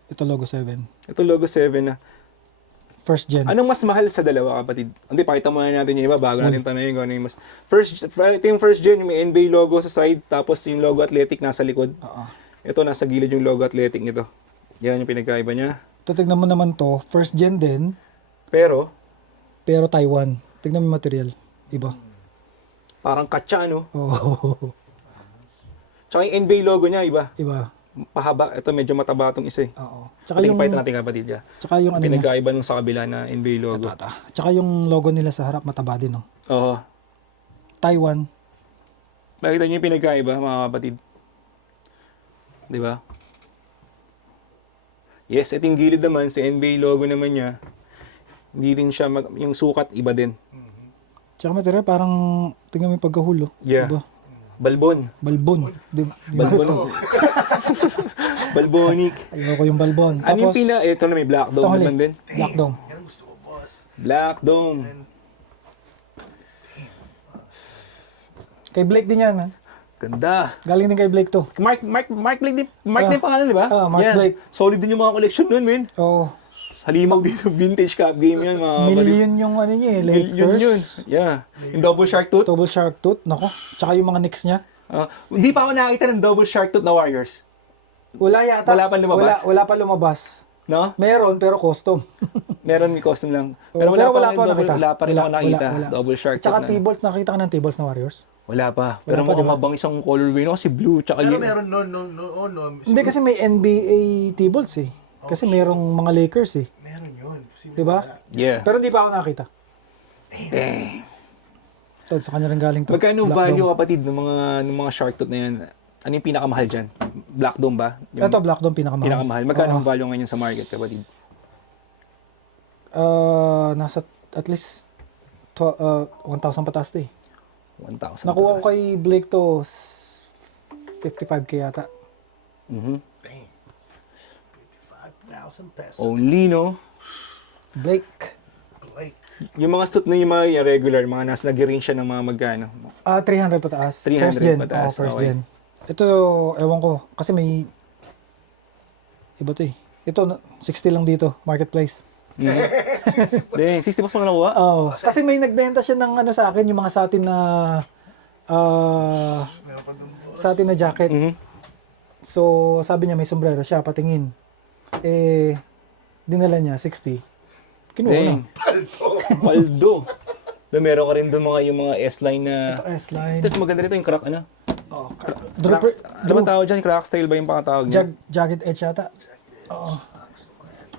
Ito logo 7. Ito logo 7 na. First gen. Anong mas mahal sa dalawa, kapatid? Hindi, pakita muna natin yung iba bago natin tanongin kung ano yung mas... Ito yung first gen, yung may NBA logo sa side, tapos yung logo athletic nasa likod. Oo. Ito, nasa gilid yung logo athletic nito. Yan yung pinagkaiba niya. Ito, tignan mo naman to. First gen din, Pero, pero Taiwan. Tignan mo yung material. Iba. parang katsa, no? Oo. Tsaka yung NBA logo niya, iba. Iba. Pahaba. Ito, medyo mataba itong isa eh. Oo. Tsaka yung, Pakita natin, kapatid. Yeah. tsaka yung ano niya. Pinagkaiba nung sa kabila na NBA logo. Ito. Tsaka yung logo nila sa harap, mataba din, no? Oo. Taiwan. Makita niyo yung pinagkaiba, mga kapatid. Di ba? Yes, ito yung gilid naman, sa NBA logo naman niya. Hindi din siya, yung sukat, iba din. Tsaka material, parang, tingnan mo yung pagkahulo. Yeah. Iba. Balbon. Balbon. Di ba? Balbon. Balbonic. Ayoko yung Balbon. Ano yung Tapos, ito na may Black Dome huli. naman din. Black Dome. Yan ang gusto ko, boss. Black Dome. Kay Blake din yan, man. Ganda. Galing din kay Blake to. Mark Blake din pangalan, di ba? Mark Blake. Solid din yung mga collection nun, men. Oo. Halimaw dito, vintage cup game yan, mga kapatid. Million yung ano niya eh, Lakers. Yun. Yeah. Yung double shark tooth. Double shark tooth, nako. Tsaka yung mga Knicks niya. Hindi pa ako nakakita ng double shark tooth na Warriors. Wala yata. Wala pa lumabas? Wala pa lumabas. No? Meron, pero custom. Meron, may custom lang. Pero wala pa rin nakita. Wala pa rin ako nakita. Wala. Double shark tooth Tsaka na. T-balls, nakita ka ng T-balls na Warriors? Wala pa. Pero Wala pa, mukhang diba? mabang isang colorway. No? Kasi blue, tsaka Pero yun. meron no. Hindi kasi may NBA T-balls eh. Kasi merong mga Lakers eh. Meron yun. Posible Diba? wala. Yeah. Pero hindi pa ako nakita. Damn. Tod, sa kanya rin galing to. Magkano Black value, Dome. kapatid, ng mga shark tooth na yan? Ano yung pinakamahal dyan? Black Dome ba? Yung Ito, Black Dome, pinakamahal. pinakamahal. Magkano Oo. ang value ngayon sa market, kapatid? Nasa at least 1,000 pataas to eh. 1,000. Nakuha ko kay Blake to 55k yata. Mhm. Damn. 55,000 pesos. Only, no? Blake. Blake. Yung mga stoot na yung mga regular, mga nasa nag-range siya ng mga magkano. 300 pataas. 300 first gen. pataas, First okay. gen. Ito, ewan ko. Kasi may... Iba to eh. Ito, 60 lang dito. Marketplace. Dang, 60 bucks mo na nakuha? Oo. Kasi may nagbenta siya ng ano sa akin, yung mga satin na... Meron pa dun, boss. satin na jacket. Mhm. So, sabi niya may sombrero siya, patingin. Dinala niya, 60. Kinuha na. Dang. Paldo. Doon meron ka rin doon yung mga S-line na... Ito, S-line. Ito, maganda rito yung crack, ano? Oh, Crack, ano ba tawag dyan? Crack style ba yung pakatawag niya? Jagged edge yata. Oo.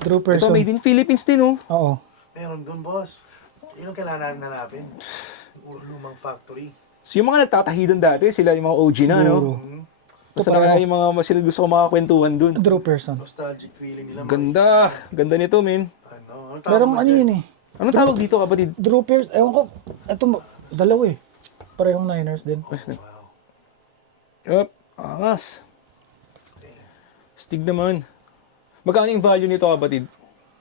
Drew Ito, Person. made in Philippines din, oh. Oo. Meron dun, boss. Yun ang kailangan hanapin. Lumang factory. So, yung mga nagtatahi doon dati, sila yung mga OG na, no? Siguro. Basta na kaya yung mga sila gusto ko makakwentuhan doon. Drew Person. Nostalgic feeling nila. Ganda. Ganda nito, men. Ano Merong ba ano dyan? yun eh. Anong tawag dito, kapatid? Drew Person. Ewan ko. Ito, dalawa eh. Parehong Niners din. Wow. Yup. Angas. Stig naman. Magkano yung value nito, kapatid?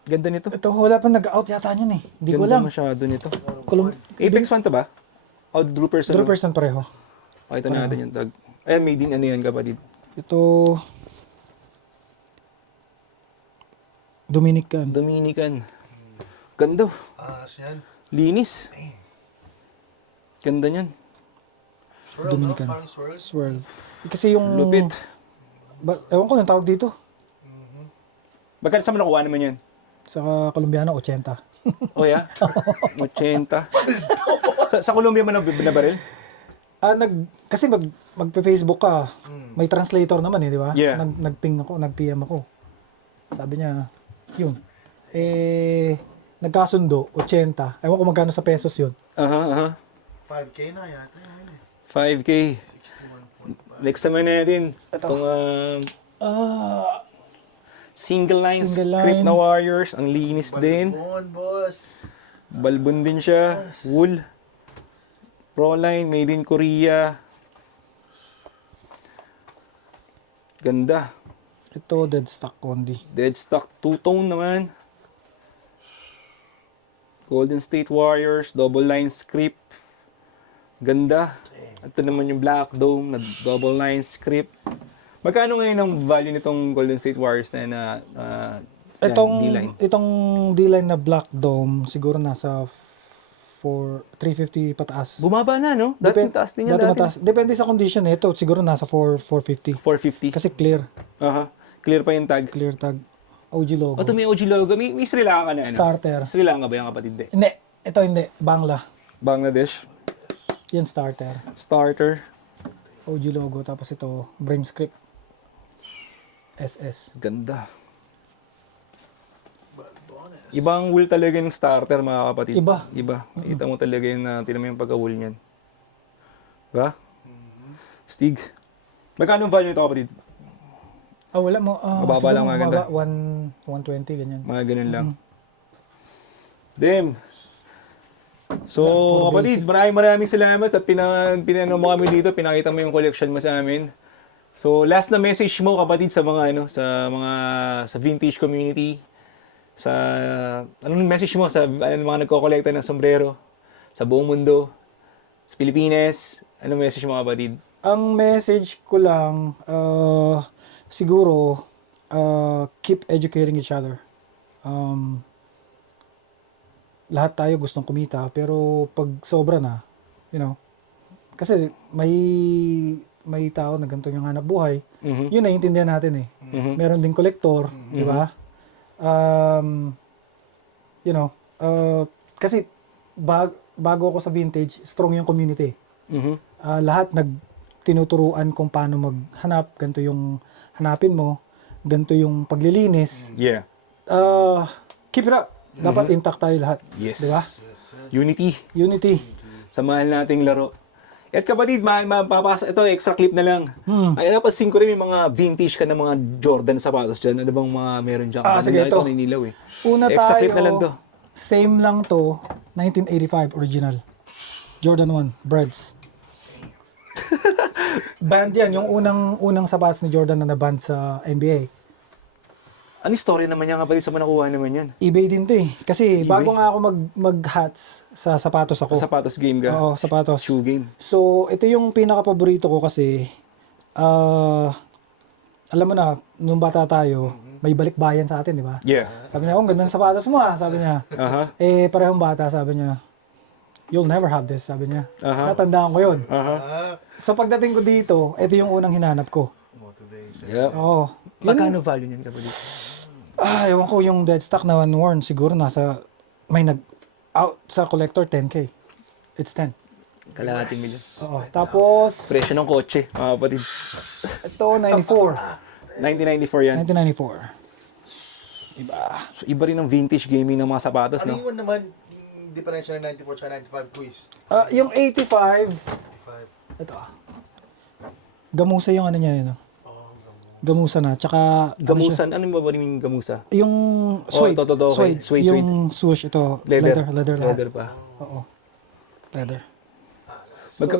Ganda nito. Ito, wala pa nag-out yata niyan eh. Hindi ko Ganda alam. masyado nito. Apex. Apex fan to ba? O, Drew Person. Drew Person pareho. O, ito natin yung tag. Ayan, made in ano yan, kapatid? Ito, Dominican. Dominican. Ganda. Yan. Linis. Ganda niyan. Swirl, Dominican. no? Parang swirl. Swirl. Kasi yung... Lupit. Ewan ko, nang tawag dito. Magkano sa nakuha naman yan? Sa Colombiano, 80. O, yeah? 80. Sa Colombia mo na binabaril? Kasi magpe-Facebook ka, may translator naman eh, di ba? Yeah. Nag-ping ako, nag-PM ako. Sabi niya, yun. Nagkasundo, 80. Ewan ko magkano sa pesos yun. Aha. 5K na yata. Yun, eh. 5K. 61.5. Next naman natin. Itong single line Single script line. na Warriors. Ang linis din. Balbon, boss. Balbon din siya. Wool. Pro line. Made in Korea. Ganda. Ito, dead stock Condi. Dead stock. Two-tone naman. Golden State Warriors. Double line script. Ganda. Ito naman yung Black Dome na double line script. Magkano ngayon ang value nitong Golden State Warriors na D-line? Itong D-line na Black Dome, siguro nasa 350 pataas. Bumaba na, no? Dati taas din yan dati dati. mataas. Depende sa condition eh. Ito, siguro nasa 450. 450. Kasi clear. Aha. Clear pa yung tag. Clear tag. OG logo. O, ito may OG logo. May Sri Lanka na, ano? Starter. Sri Lanka ba yung kapatid? Hindi. Ito hindi. Bangla. Bangladesh. Yan starter. Starter. OG logo. Tapos ito, Brim script. SS. Ganda. Ibang wool talaga yung starter, mga kapatid. Iba. Kita mo talaga yung, tinan mo yung pagka-wool niyan. Diba? Stig. Magkano ang value nito, kapatid? Wala mo. Mababa lang, maganda. 120, ganyan. Mga ganun lang. Damn. So, kapatid, maraming salamat at pinano mo kami dito. Pinakita mo yung collection mo sa amin. So, last na message mo kapatid sa mga sa vintage community, sa anong message mo sa mga nagko-kolekta ng sombrero sa buong mundo, sa Pilipinas, anong message mo kapatid? Ang message ko lang, siguro, keep educating each other. Lahat tayo gustong kumita, pero pag sobra na, kasi may tao na ganito yung hanap buhay, yun naiintindihan natin eh. Meron ding kolektor, di ba? Kasi bago ako sa vintage, strong yung community. Lahat tinuturuan kung paano maghanap, ganito yung hanapin mo, ganito yung paglilinis. Yeah. Keep it up. Dapat intact tayo lahat. Yes. Di ba? Unity. Unity. Sa mahal nating laro. At kapatid, mapapasa ito, extra clip na lang. Ay, napansin ko rin may mga vintage ka na mga Jordan sapatos dyan. Ano bang mga meron dyan? Sige, ito. Ninilaw eh. Una Extra tayo, clip na lang to. same lang to, 1985 original. Jordan 1, Breads. Band yan, yung unang sapatos ni Jordan na naband sa NBA. Ano story naman yan kapatid sa nakuha naman yan? eBay din to eh. Kasi bago nga ako mag-hats sa sapatos ako. Sapatos game ka? Oo, sapatos. Shoe game. So, ito yung pinaka-paborito ko kasi, alam mo na, nung bata tayo, may balikbayan sa atin, di ba? Yeah. Sabi niya, ang ganda ng sapatos mo sabi niya. Parehong bata, sabi niya, you'll never have this, sabi niya. Natandaan ko yun. So, pagdating ko dito, ito yung unang hinanap ko. Motivation. Yeah. Oo. Magkano value niyan kapatid? Ewan ko yung dead stock na worn, siguro may out sa collector, 10K. It's 10. Kalahating milyon. Oo. Tapos, Presyo ng kotse, mga kapatid. ito, 94. 1994 yan. 1994. Diba? So, iba rin ang vintage gaming ng mga sapatos, Ano no? yun naman, yung diferensya ng 94 at 95 quiz? Yung 85, 95. ito gamusa yung ano niya yun. Gamusa na. Tsaka, Gamusan, ano ba yung gamusa? yung suede. ito, okay. Suede, yung swoosh, ito. Leather lahat. Leather pa. Oo. Leather.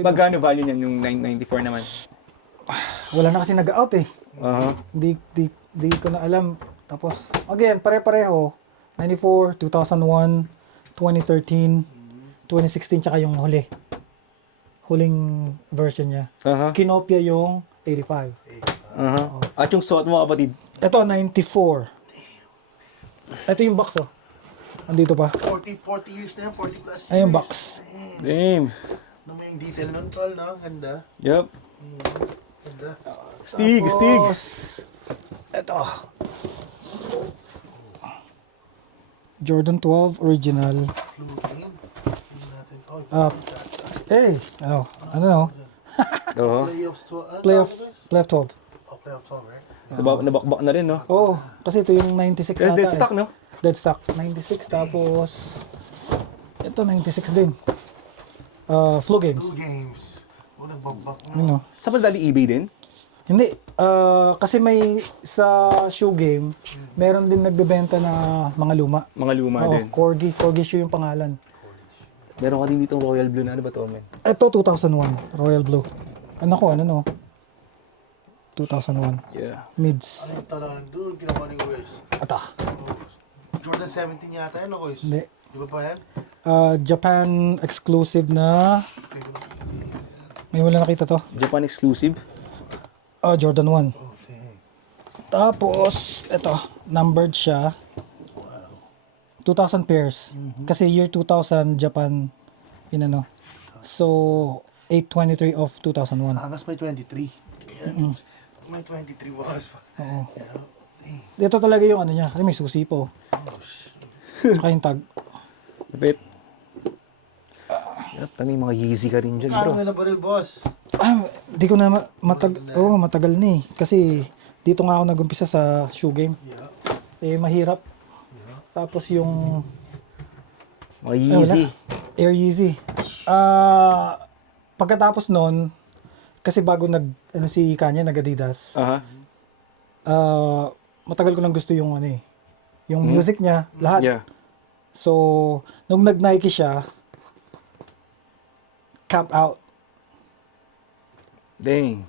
Magkano value niyan yung 994 naman? Wala na kasi nag-out eh. Di ko na alam. Tapos, again, pare-pareho. 94, 2001, 2013, 2016, tsaka yung huling version niya. Kinopia yung 85. At yung suot mo kapatid? Ito, 94. Ito yung box, oh. Andito pa. 40 years na yan, 40 plus years. Ay, yung box. Damn. Ano mo yung detail nun, tol, no? Ganda. Yup. Ganda. Stig. Tapos, ito. Jordan 12 original. Flu game. Tingnan natin. Oh, Ano no? Oo. playoffs to, ano Playoff tawag ito? 12. Oh, playoff 12, right? Nabakbak na rin, no? Oh, kasi ito yung 96 Pero ata. dead stock, no? Dead stock. 96 tapos ito 96 din. Flu games. Two games. Oh, nagbabak na. Ano? Sa dali eBay din? Hindi. Kasi may sa shoe game, meron din nagbebenta na mga luma. Mga luma Oo, din. Corgi shoe yung pangalan. Meron ka din dito Royal Blue na. Ano ba to, men? Ito 2001, Royal Blue. Ano no? 2001. Yeah. Mids. Ano yung talagang doon, ginawa ni Wes? Ata. Jordan 17 yata yan, no, Wes? Hindi. Di ba pa yan? Japan exclusive na. May wala nakita to. Japan exclusive? Jordan 1. Okay. Tapos, ito, numbered siya. 2,000 pairs. Kasi year 2000, Japan, So, 8/23 of 2001. Angas may 23. Yan. May 23 wakas pa. Oo. Ito talaga yung ano niya. Kasi may susi po. Saka yung tag. Lapit. May mga Yeezy ka rin dyan, bro. Ano na baril, boss? Di ko na matagal na eh. Kasi dito nga ako nag-umpisa sa shoe game. Mahirap. Tapos yung Mga Yeezy. Air Yeezy. Pagkatapos nun, kasi bago si Kanye nag-Adidas, matagal ko lang gusto yung yung music niya, lahat. Yeah. So, nung nag-Nike siya, Camp Out. Dang.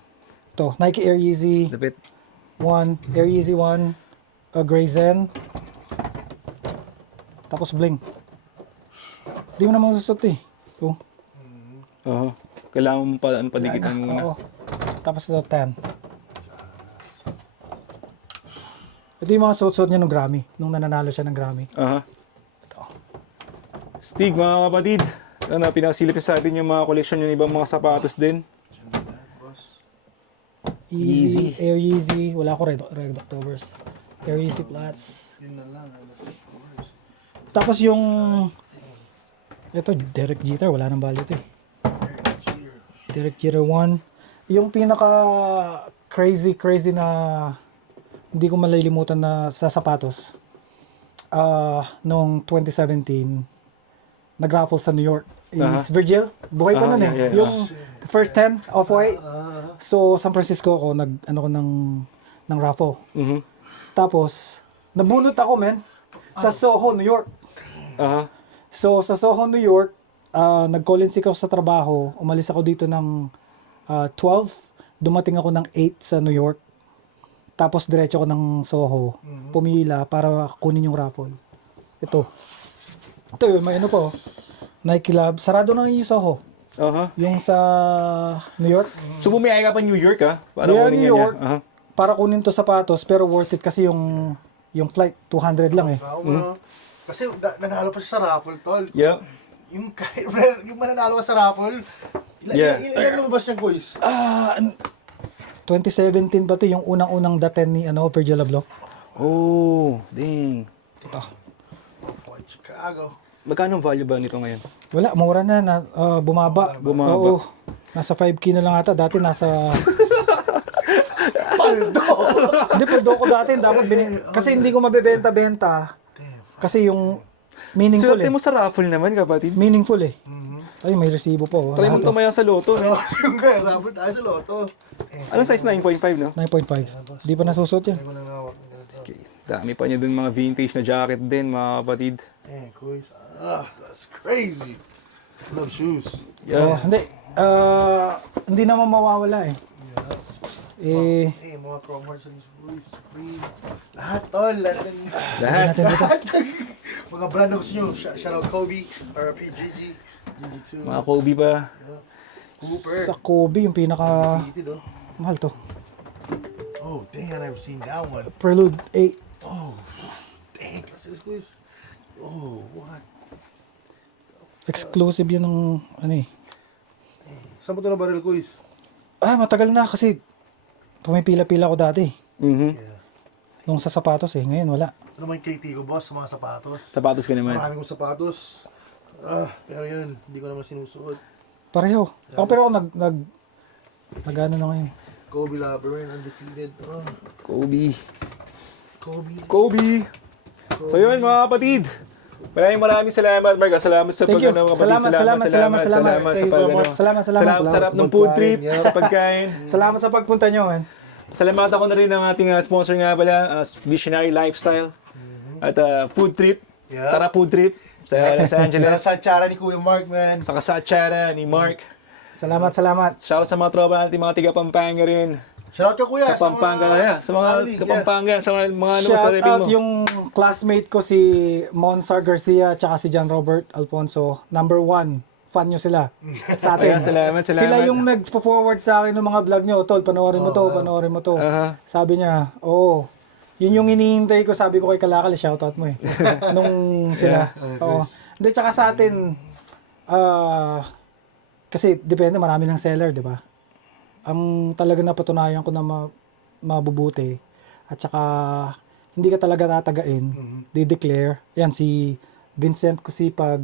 Ito, Nike Air Yeezy Lapit. 1, Air Yeezy 1, Grey Zen. Tapos bling. Hindi mo naman susot eh. Ito. Oo. Kailangan mo pa, padikitan muna. Oo. Tapos ito, 10. Ito yung mga suot-suot niya nung Grammy. Nung nananalo siya ng Grammy. Aha. Ito. Stig, mga kapatid. Ano, pinasilip sa atin yung mga koleksyon yung ibang mga sapatos din. Yeezy, Air Yeezy. Wala ko Red Octobers. Air Yeezy Flats. Yun na lang. Tapos yung... Ito, Derek Jeter. Wala nang value ito eh. Derek Jeter 1. Yung pinaka crazy na hindi ko malilimutan na sa sapatos. Noong 2017, nag-raffle sa New York. Is Virgil. Buhay pa nun eh. yeah. Yung first 10, Off-White. So, San Francisco ako, ng raffle. Mhm. Tapos, nabunot ako, men. Sa Soho, New York. Aha. So, sa Soho, New York, nag-call in sick ako sa trabaho. Umalis ako dito ng 12. Dumating ako ng 8 sa New York. Tapos, diretso ko ng Soho. Pumila para kunin yung raffle. Ito. Ito yun, may ano po. Nike Lab. Sarado na yung Soho. Aha. Yung sa New York. So, bumiyaya ka pa New York, ha? Para Kaya kunin New yan York, niya. Aha. para kunin to sapatos, pero worth it kasi yung flight, 200 lang eh. Kasi nanalo pa siya sa raffle, tol. Yep. Yung mananalo ka sa raffle, ilan lumabas niya, guys? 2017 pa to, yung unang-unang daten ni Virgil Abloh. Oh, dang. Ito. Off-White Chicago. Magkano ang value ba nito ngayon? Wala, mura na, bumaba. Bumaba. Oo. Nasa 5K na lang ata. Dati nasa... Paldo! Hindi, paldo ko dati. Dapat kasi hindi ko mabebenta-benta. Kasi yung meaningful Swerte eh. mo sa raffle naman, kapatid. Meaningful eh. Ay, may resibo po. Try mo tumaya sa loto. No? Yung kaya raffle tayo sa loto. Anong size? 9.5, no? 9.5. Di pa nasusot yan. Ako nang hawak. Okay. Dami pa niya dun mga vintage na jacket din, mga kapatid. Guys. That's crazy. Love shoes. Oh, hindi naman mawawala eh. Mga Chrome Hearts and Supreme. Lahat, tol. Lahat. Natin dito. Mga brand na gusto nyo. Shoutout Kobe, RP, GG, GG2. Mga Kobe ba? Cooper. Sa Kobe, yung pinaka Dito, mahal to. oh, dang, I never seen that one. Prelude 8. Oh, dang. Kasi this guys. Oh, what? Exclusive yun ng Saan mo ito na baril, guys? matagal na kasi pumipila-pila ko dati. Mhm. Nung sa sapatos eh. Ngayon wala. Ano man KT ko, boss, sa mga sapatos? Sapatos ka naman. Maraming kong sapatos. Pero yun, hindi ko naman sinusuot. Pareho. Ako pero ako nag-ano na ngayon. Kobe lover, undefeated. Kobe. Kobe. Kobe. So yun, mga kapatid. Maraming salamat, Mark. Salamat sa Thank you. pag-ano, kapatid. Salamat. Salamat sa pag-ano. Salamat. Sarap ng food trip, Yeah. sa pagkain. Salamat sa pagpunta nyo, man. Salamatan ko na rin ang ating sponsor nga pala, Visionary Lifestyle. At food trip. Yeah. Tara food trip sa Los Nasa Angeles. sa tsara ni Kuya Mark, man. Sa kasatsara ni Mark. Salamat. Shoutout sa mga tropa natin, mga tiga Pampanga rin. Shoutout ka, Kuya. Sa Pampanga, sa mga Kapampangan, sa mga ano sa Shout review out mo. yung classmate ko si Monsar Garcia tsaka si John Robert Alfonso. Number 1. Fan nyo sila sa atin. Ayan, salamat. Sila yung nag-forward sa akin ng mga vlog nyo. Tol, panoorin mo to. Aha. Sabi niya, yun yung hinihintay ko. Sabi ko kay Kalakal, shoutout mo eh. Nung sila. Oo. Hindi, tsaka sa atin, kasi depende, marami ng seller, di ba? Ang talaga napatunayan ko na mabubuti at saka hindi ka talaga tatagain, di-declare. Yan, si Vincent Kusipag,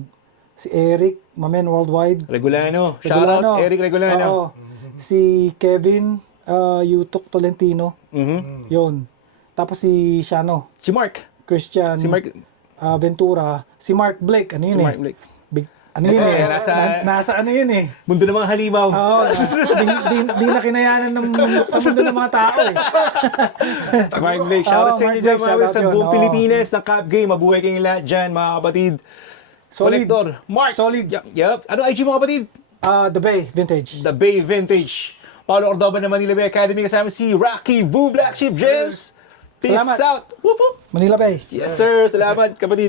si Eric, Mamen Worldwide. Regulano. Shoutout, Eric Regulano. Oo. Si Kevin Yutok Tolentino. Mhm. Yun. Tapos si Shano, Si Mark. Christian Si Mark. Ventura, si Mark Blake, ano yun Si eh? Mark Blake. Ano yun eh? Nasa- ano yun eh? Mundo ng mga halimaw. Oo, di na kinayanan sa mundo ng mga tao eh. Si Mark Blake. Shoutout sa Mark inyo dyan, Blake, mga shoutout sa yun. buong Oo. Pilipinas, ng Cup Game. Mabuhay kayong lahat dyan, mga kapatid. Solid. Collector. Mark. Solid. Yup. Ano IG, mga kapatid? The Bay Vintage. The Bay Vintage. Paolo Cordoba ng Manila Bay Academy. Kasama si Rocky Vu Black Sheep James. Peace Salamat. out. Whoop, whoop. Manila Bay. Yes, sir. Salamat, kapatid.